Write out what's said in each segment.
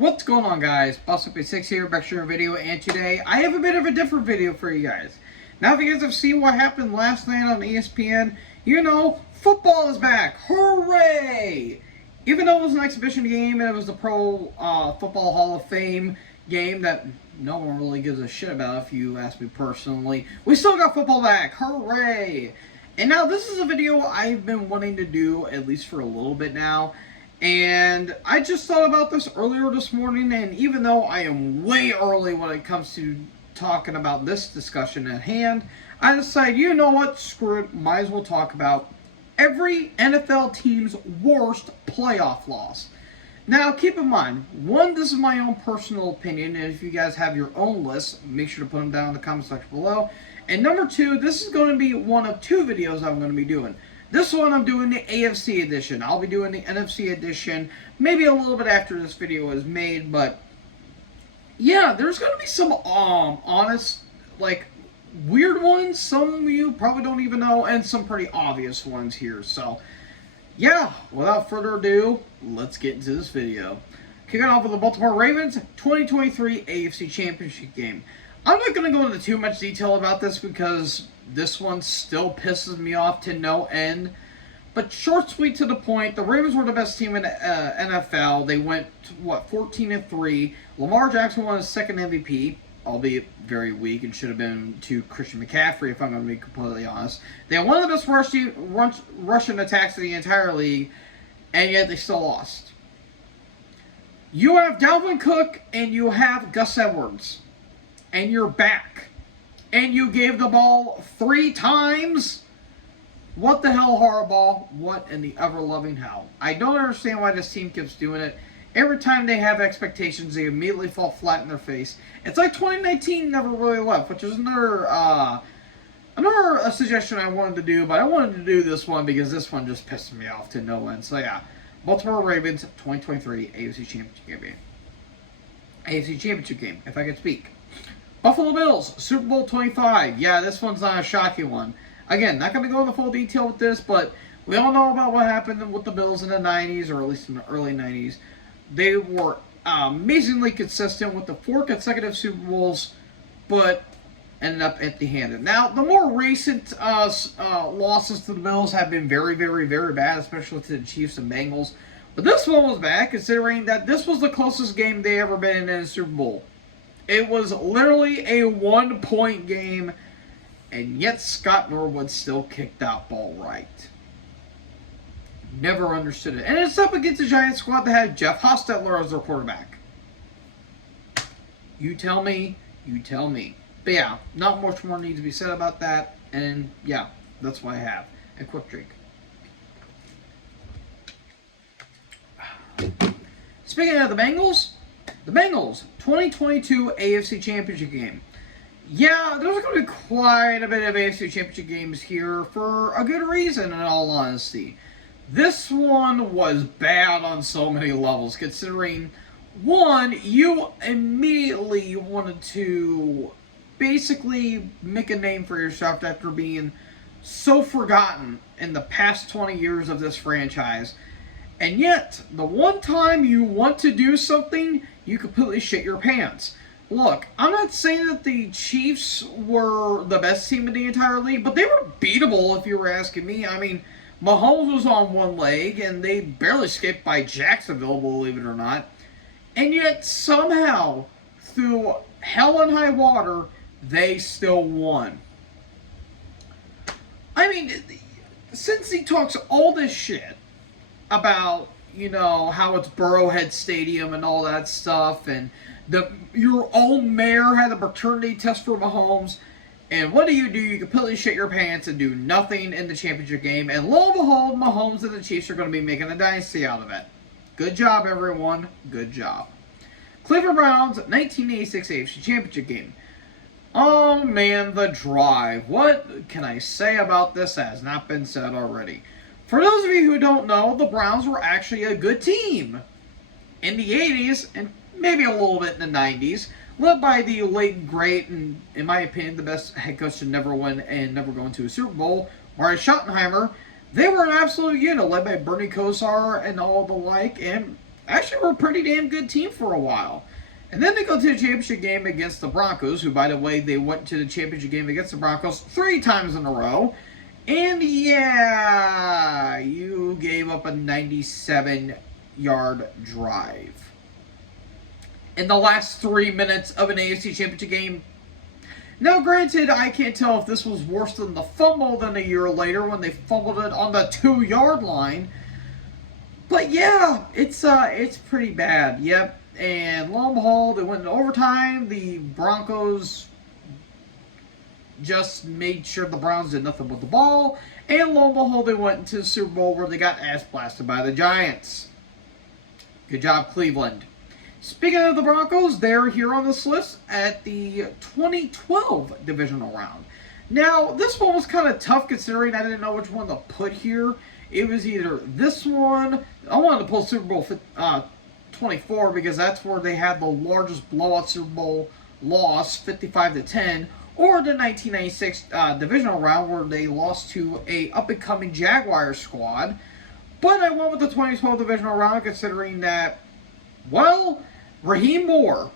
What's going on, guys? Boss6 here, back to your video, and today I have a bit of a different video for you guys. Now, if you guys have seen what happened last night on ESPN, you know, football is back. Hooray! Even though it was an exhibition game and it was the Pro Football Hall of Fame game that no one really gives a shit about if you ask me personally, we still got football back. Hooray! And now this is a video I've been wanting to do at least for a little bit now. And I just thought about this earlier this morning, and even though I am way early when it comes to talking about this discussion at hand, I decided, you know what, screw it, might as well talk about every NFL team's worst playoff loss. Now, keep in mind, one, this is my own personal opinion, and if you guys have your own list, make sure to put them down in the comment section below. And number two, this is going to be one of two videos I'm going to be doing. This one I'm doing the AFC edition. I'll be doing the NFC edition maybe a little bit after this video is made, but yeah, there's going to be some honest, like, weird ones. Some of you probably don't even know, and some pretty obvious ones here. So, yeah, without further ado, let's get into this video. Kicking off with the Baltimore Ravens 2023 AFC Championship game. I'm not going to go into too much detail about this because this one still pisses me off to no end. But short, sweet, to the point, the Ravens were the best team in the NFL. They went, 14-3. Lamar Jackson won his second MVP, albeit very weak, and should have been to Christian McCaffrey, if I'm going to be completely honest. They had one of the best rushing attacks in the entire league, and yet they still lost. You have Dalvin Cook, and you have Gus Edwards. And you're back. And you gave the ball 3 times? What the hell, Harbaugh? What in the ever-loving hell? I don't understand why this team keeps doing it. Every time they have expectations, they immediately fall flat in their face. It's like 2019 never really left, which is another suggestion I wanted to do, but I wanted to do this one because this one just pissed me off to no end. So yeah, Baltimore Ravens 2023 AFC Championship game. AFC Championship game, if I could speak. Buffalo Bills, Super Bowl 25. Yeah, this one's not a shocking one. Again, not going to go into full detail with this, but we all know about what happened with the Bills in the 90s, or at least in the early 90s. They were amazingly consistent with the 4 consecutive Super Bowls, but ended up empty-handed. Now, the more recent losses to the Bills have been very, very, very bad, especially to the Chiefs and Bengals. But this one was bad, considering that this was the closest game they ever been in a Super Bowl. It was literally a 1-point game, and yet Scott Norwood still kicked that ball right. Never understood it. And it's up against a Giants squad that had Jeff Hostetler as their quarterback. You tell me, you tell me. But yeah, not much more needs to be said about that. And yeah, that's what I have. A quick drink. Speaking of the Bengals, 2022 AFC Championship game. Yeah, there's going to be quite a bit of AFC Championship games here for a good reason, in all honesty. This one was bad on so many levels, considering, one, you immediately wanted to basically make a name for yourself after being so forgotten in the past 20 years of this franchise. And yet, the one time you want to do something, you completely shit your pants. Look, I'm not saying that the Chiefs were the best team in the entire league, but they were beatable if you were asking me. I mean, Mahomes was on one leg, and they barely escaped by Jacksonville, believe it or not. And yet, somehow, through hell and high water, they still won. I mean, since he talks all this shit about, you know, how it's Burrowhead Stadium and all that stuff, and your own mayor had a paternity test for Mahomes, and what do? You completely shit your pants and do nothing in the championship game, and lo and behold, Mahomes and the Chiefs are going to be making a dynasty out of it. Good job, everyone. Good job. Cleveland Browns 1986 AFC Championship game. Oh man, the drive. What can I say about this that has not been said already? For those of you who don't know, the Browns were actually a good team in the 80s and maybe a little bit in the 90s, led by the late great and, in my opinion, the best head coach to never win and never go into a Super Bowl, Marty Schottenheimer. They were an absolute unit, led by Bernie Kosar and all the like, and actually were a pretty damn good team for a while. And then they go to the championship game against the Broncos, who, by the way, they went to the championship game against the Broncos 3 times in a row. And yeah, you gave up a 97-yard drive. In the last 3 minutes of an AFC championship game. Now, granted, I can't tell if this was worse than the fumble than a year later when they fumbled it on the 2-yard line. But yeah, it's pretty bad. Yep. And lo and behold, they went into overtime. The Broncos just made sure the Browns did nothing with the ball. And lo and behold, they went into the Super Bowl where they got ass blasted by the Giants. Good job, Cleveland. Speaking of the Broncos, they're here on this list at the 2012 divisional round. Now, this one was kind of tough considering I didn't know which one to put here. It was either this one. I wanted to pull Super Bowl 24 because that's where they had the largest blowout Super Bowl loss, 55-10, or the 1996 divisional round where they lost to a up-and-coming Jaguars squad. But I went with the 2012 divisional round considering that, well, Raheem Moore,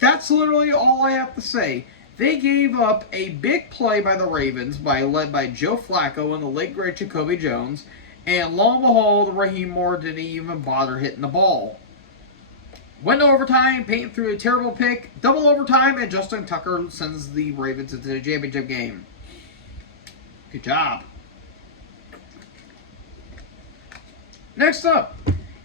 that's literally all I have to say. They gave up a big play by the Ravens, led by Joe Flacco and the late great Jacoby Jones, and lo and behold, Raheem Moore didn't even bother hitting the ball. Went to overtime, Peyton threw a terrible pick, double overtime, and Justin Tucker sends the Ravens into the championship game. Good job. Next up,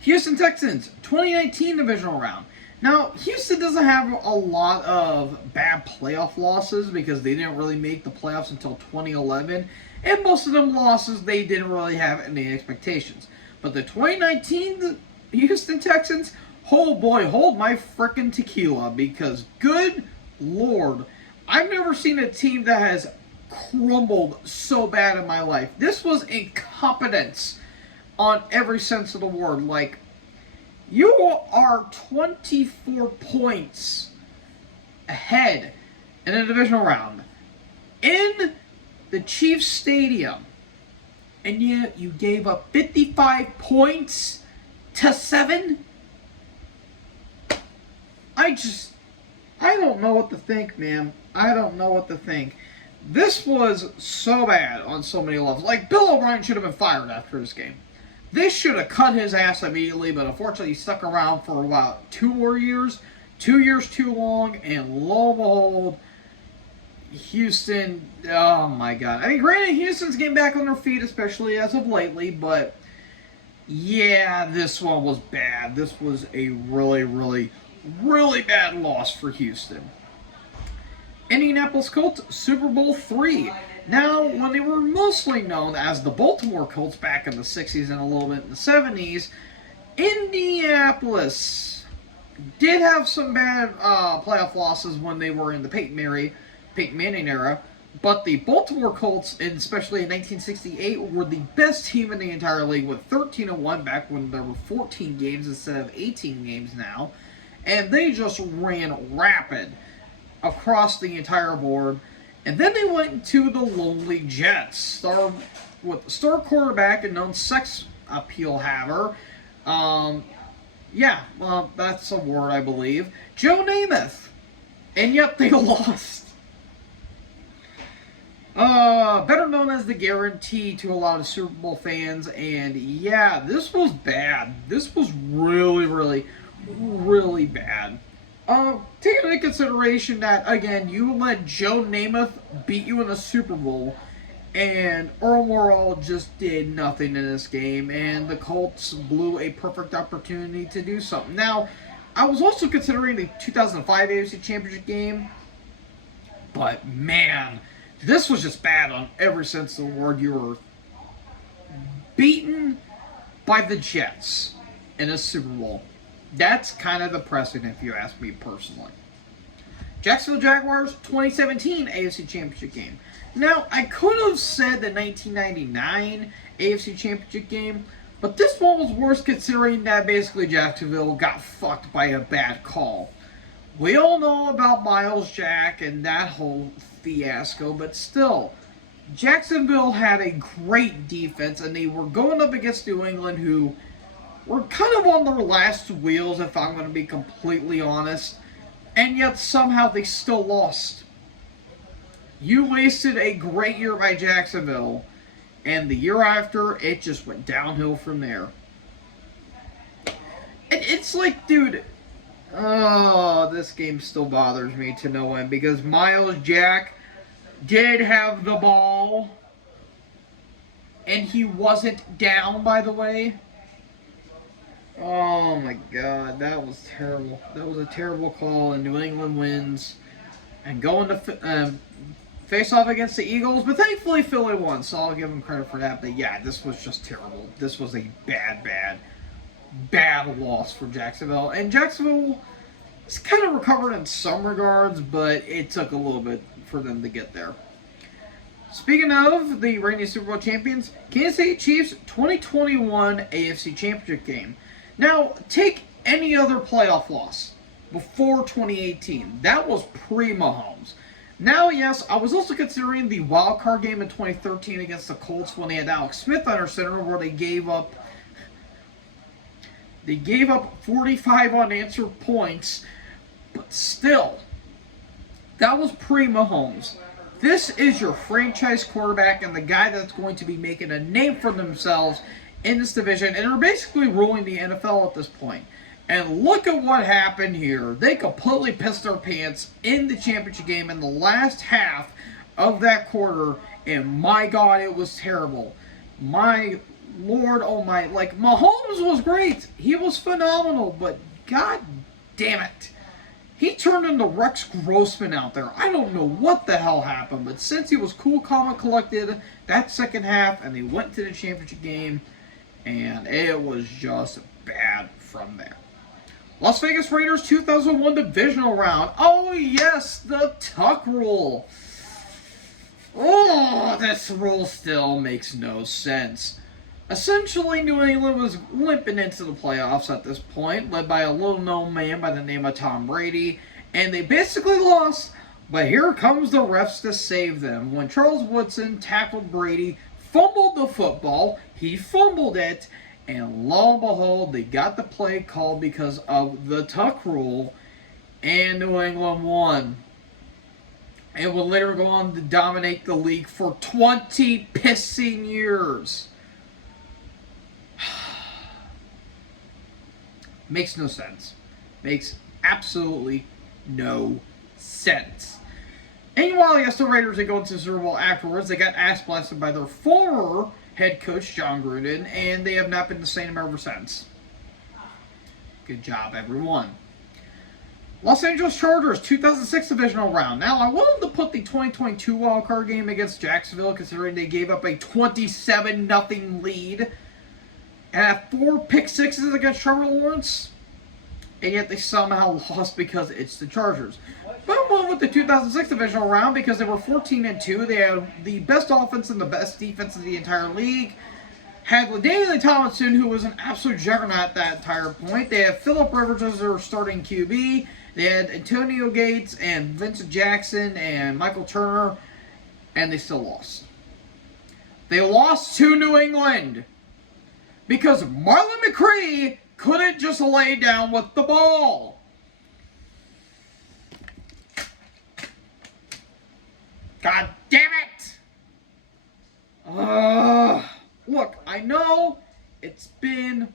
Houston Texans, 2019 divisional round. Now, Houston doesn't have a lot of bad playoff losses because they didn't really make the playoffs until 2011. And most of them losses, they didn't really have any expectations. But the 2019 Houston Texans, oh boy, hold my frickin' tequila because good Lord, I've never seen a team that has crumbled so bad in my life. This was incompetence on every sense of the word. Like, you are 24 points ahead in the divisional round in the Chiefs Stadium, and yet you gave up 55 points to 7? I don't know what to think, man. I don't know what to think. This was so bad on so many levels. Like, Bill O'Brien should have been fired after this game. This should have cut his ass immediately, but unfortunately he stuck around for about 2 more years. 2 years too long, and lo and behold, Houston, oh my God. I mean, granted, Houston's getting back on their feet, especially as of lately, but yeah, this one was bad. This was a really, really, really bad loss for Houston. Indianapolis Colts, Super Bowl III. Now, when they were mostly known as the Baltimore Colts back in the 60s and a little bit in the 70s, Indianapolis did have some bad playoff losses when they were in the Peyton Manning era, but the Baltimore Colts, and especially in 1968, were the best team in the entire league with 13-1 back when there were 14 games instead of 18 games now, and they just ran rapid across the entire board. And then they went to the lowly Jets, with star quarterback and known sex appeal haver. That's a word, I believe. Joe Namath. And yet they lost. Better known as the guarantee to a lot of Super Bowl fans. And yeah, this was bad. This was really, really, really bad. Taking into consideration that, again, you let Joe Namath beat you in the Super Bowl, and Earl Morrall just did nothing in this game, and the Colts blew a perfect opportunity to do something. Now, I was also considering the 2005 AFC Championship game, but man, this was just bad on every sense of the word. You were beaten by the Jets in a Super Bowl. That's kind of depressing if you ask me personally. Jacksonville Jaguars 2017 AFC Championship game. Now, I could have said the 1999 AFC Championship game, but this one was worse considering that basically Jacksonville got fucked by a bad call. We all know about Miles Jack and that whole fiasco, but still, Jacksonville had a great defense, and they were going up against New England, who were kind of on their last wheels, if I'm going to be completely honest. And yet somehow they still lost. You wasted a great year by Jacksonville. And the year after, it just went downhill from there. It's like, dude, oh, this game still bothers me to no end. Because Miles Jack did have the ball. And he wasn't down, by the way. Oh my God, that was terrible. That was a terrible call, and New England wins. And going to face off against the Eagles, but thankfully Philly won, so I'll give them credit for that. But yeah, this was just terrible. This was a bad loss for Jacksonville. And Jacksonville has kind of recovered in some regards, but it took a little bit for them to get there. Speaking of the reigning Super Bowl champions, Kansas City Chiefs 2021 AFC Championship game. Now, take any other playoff loss before 2018. That was pre-Mahomes. Now, yes, I was also considering the wild card game in 2013 against the Colts when they had Alex Smith under center, where they gave up 45 unanswered points, but still, that was pre-Mahomes. This is your franchise quarterback and the guy that's going to be making a name for themselves in this division, and are basically ruling the NFL at this point. And look at what happened here. They completely pissed their pants in the championship game in the last half of that quarter, and my God, it was terrible. My Lord, oh my, like, Mahomes was great. He was phenomenal, but God damn it. He turned into Rex Grossman out there. I don't know what the hell happened, but since he was cool, calm, and collected that second half, and they went to the championship game, and it was just bad from there. Las Vegas Raiders 2001 divisional round. Oh yes, the tuck rule. Oh, this rule still makes no sense. Essentially, New England was limping into the playoffs at this point, led by a little-known man by the name of Tom Brady, and they basically lost, but here comes the refs to save them. When Charles Woodson tackled Brady, fumbled the football, he fumbled it, and lo and behold, they got the play called because of the tuck rule, and New England won. And will later go on to dominate the league for 20 pissing years. Makes no sense. Makes absolutely no sense. And while yes, the Raiders did go into the Super Bowl afterwards, they got ass blasted by their former head coach, John Gruden, and they have not been the same ever since. Good job, everyone. Los Angeles Chargers 2006 divisional round. Now, I wanted to put the 2022 wildcard game against Jacksonville, considering they gave up a 27-0 lead and had 4 pick sixes against Trevor Lawrence, and yet they somehow lost because it's the Chargers. But I went with the 2006 divisional round because they were 14-2. They had the best offense and the best defense in the entire league. Had LaDainian Tomlinson, who was an absolute juggernaut at that entire point. They had Phillip Rivers as their starting QB. They had Antonio Gates and Vincent Jackson and Michael Turner, and they still lost. They lost to New England because Marlon McCree couldn't just lay down with the ball. God damn it! Look, I know it's been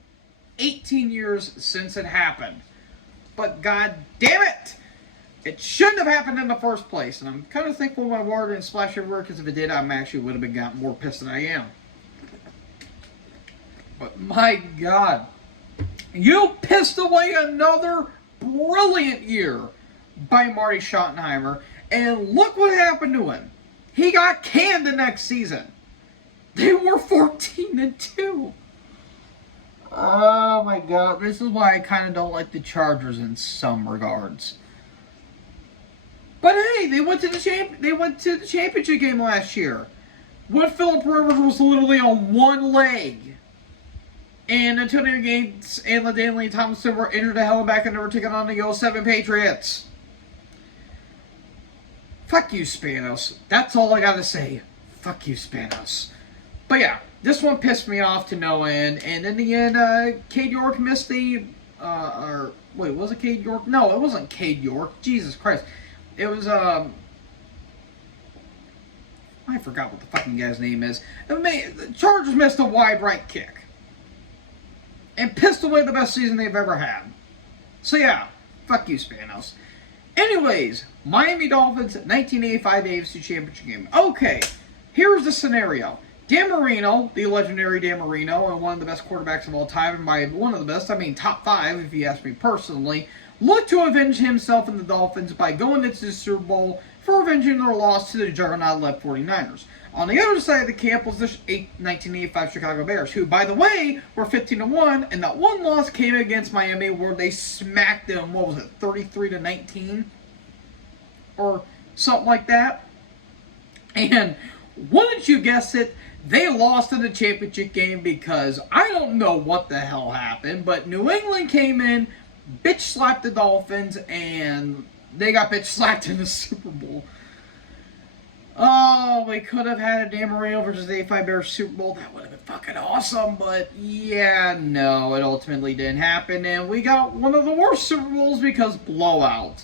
18 years since it happened, but god damn it! It shouldn't have happened in the first place, and I'm kind of thankful my water didn't splash everywhere, because if it did, I actually would have gotten more pissed than I am. But my God, you pissed away another brilliant year by Marty Schottenheimer, and look what happened to him. He got canned the next season. They were 14-2. Oh my God, this is why I kind of don't like the Chargers in some regards. But hey, they went to the championship game last year, when Phillip Rivers was literally on one leg. And Antonio Gates and LaDainian Tomlinson were injured to hell and back, and they were taking on the 07 Patriots. Fuck you, Spanos. That's all I gotta say. Fuck you, Spanos. But yeah, This one pissed me off to no end, and in the end, Cade York missed the, wait, was it Cade York? No, it wasn't Cade York. Jesus Christ. It was, I forgot what the fucking guy's name is. The Chargers missed a wide right kick. And pissed away the best season they've ever had. So yeah, fuck you, Spanos. Anyways, Miami Dolphins 1985 AFC Championship game. Okay, here's the scenario. Dan Marino, the legendary Dan Marino, and one of the best quarterbacks of all time, and by one of the best, I mean top 5 if you ask me personally, looked to avenge himself and the Dolphins by going into the Super Bowl for avenging their loss to the juggernaut-led 49ers. On the other side of the camp was the 1985 Chicago Bears, who, by the way, were 15-1, and that one loss came against Miami where they smacked them, what was it, 33-19? Or something like that. And wouldn't you guess it, they lost in the championship game because I don't know what the hell happened, but New England came in, bitch slapped the Dolphins, and they got bitch slapped in the Super Bowl. Oh, we could have had a Dan Marino versus the 85 Bears Super Bowl. That would have been fucking awesome. But, yeah, no, it ultimately didn't happen. And we got one of the worst Super Bowls because blowout.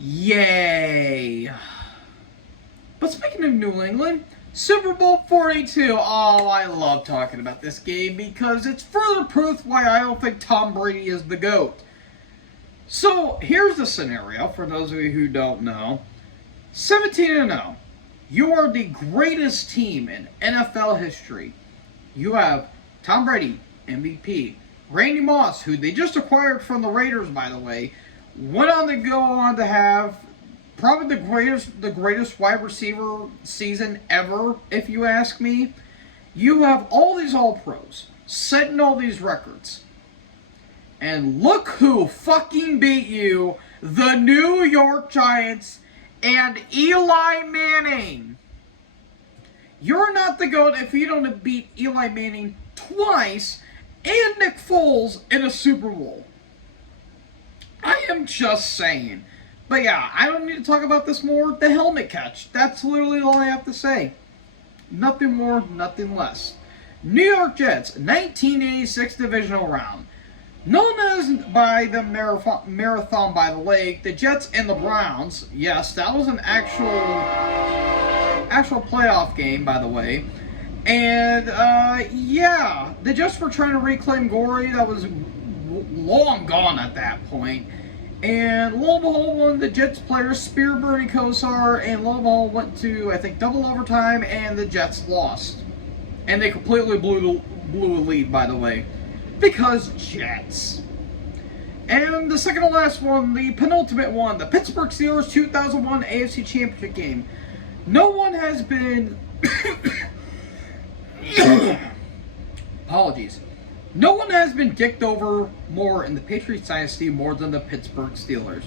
Yay. But speaking of New England, Super Bowl 42. Oh, I love talking about this game because it's further proof why I don't think Tom Brady is the GOAT. So, here's the scenario for those of you who don't know. 17-0. You are the greatest team in NFL history. You have Tom Brady, MVP. Randy Moss, who they just acquired from the Raiders, by the way, went on to go on to have probably the greatest wide receiver season ever, if you ask me. You have all these All-Pros, setting all these records. And look who fucking beat you, the New York Giants and Eli Manning. You're not the GOAT if you don't beat Eli Manning twice and Nick Foles in a Super Bowl. I am just saying. But yeah, I don't need to talk about this more. The helmet catch. That's literally all I have to say. Nothing more, nothing less. New York Jets, 1986 divisional round. Known as by the Marathon by the Lake, the Jets and the Browns. Yes, that was an actual playoff game, by the way. And, yeah, the Jets were trying to reclaim glory that was long gone at that point. And lo and behold, one of the Jets players speared Bernie Kosar, and lo and behold went to, I think, double overtime, and the Jets lost. And they completely blew a lead, by the way. Because Jets. And the second to last one, the penultimate one, the Pittsburgh Steelers 2001 AFC Championship game. No one has been... Apologies. No one has been dicked over more in the Patriots dynasty more than the Pittsburgh Steelers.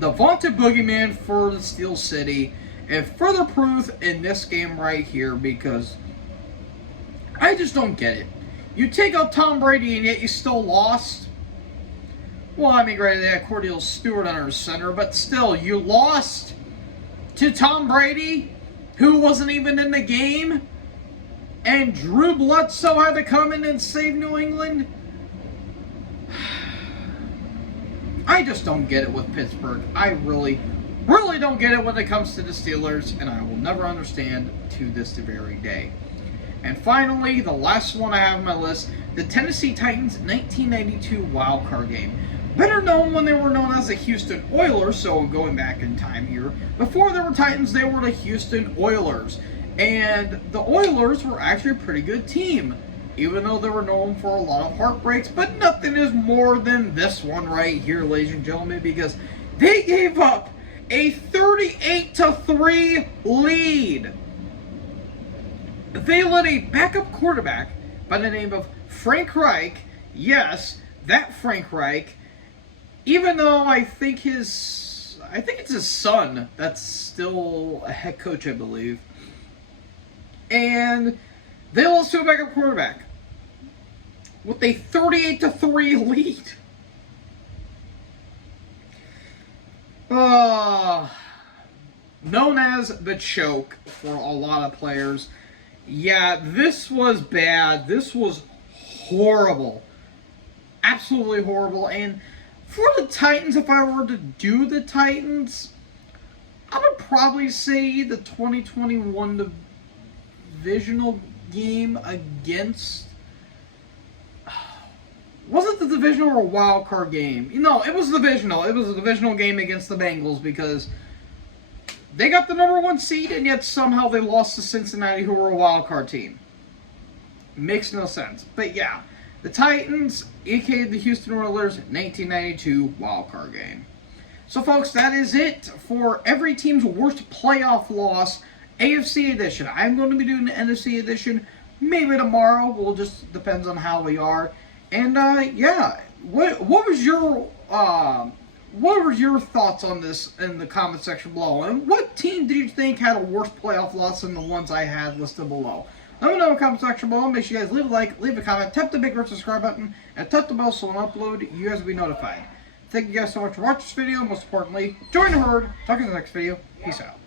The vaunted boogeyman for the Steel City. And further proof in this game right here because I just don't get it. You take out Tom Brady and yet you still lost? Well, I mean, granted, they had Cordell Stewart under center, but still, you lost to Tom Brady, who wasn't even in the game, and Drew Bledsoe had to come in and save New England? I just don't get it with Pittsburgh. I really don't get it when it comes to the Steelers, and I will never understand to this very day. And finally, the last one I have on my list, the Tennessee Titans 1992 wild card game. Better known when they were known as the Houston Oilers, so going back in time here. Before they were Titans, they were the Houston Oilers. And the Oilers were actually a pretty good team, even though they were known for a lot of heartbreaks. But nothing is more than this one right here, ladies and gentlemen, because they gave up a 38-3 lead. They let a backup quarterback by the name of Frank Reich, yes, that Frank Reich, even though I think it's his son that's still a head coach, I believe. And they lost to a backup quarterback with a 38-3 lead. Known as the choke for a lot of players. Yeah, this was bad. This was horrible. Absolutely horrible. And for the Titans, if I were to do the Titans, I would probably say the 2021 divisional game against. Was it the divisional or a wild card game? No, it was divisional. It was a divisional game against the Bengals because they got the #1 seed and yet somehow they lost to Cincinnati, who were a wild card team. Makes no sense. But yeah, the Titans, aka the Houston Oilers, 1992 wild card game. So folks, that is it for every team's worst playoff loss, AFC edition. I'm going to be doing the NFC edition maybe tomorrow. Well, just depends on how we are. And yeah, what was your thoughts on this in the comment section below? And what team did you think had a worse playoff loss than the ones I had listed below? Let me know in the comment section below. Make sure you guys leave a like, leave a comment, tap the big red subscribe button, and tap the bell so when I upload, you guys will be notified. Thank you guys so much for watching this video. Most importantly, join the herd. Talk in the next video. Peace out.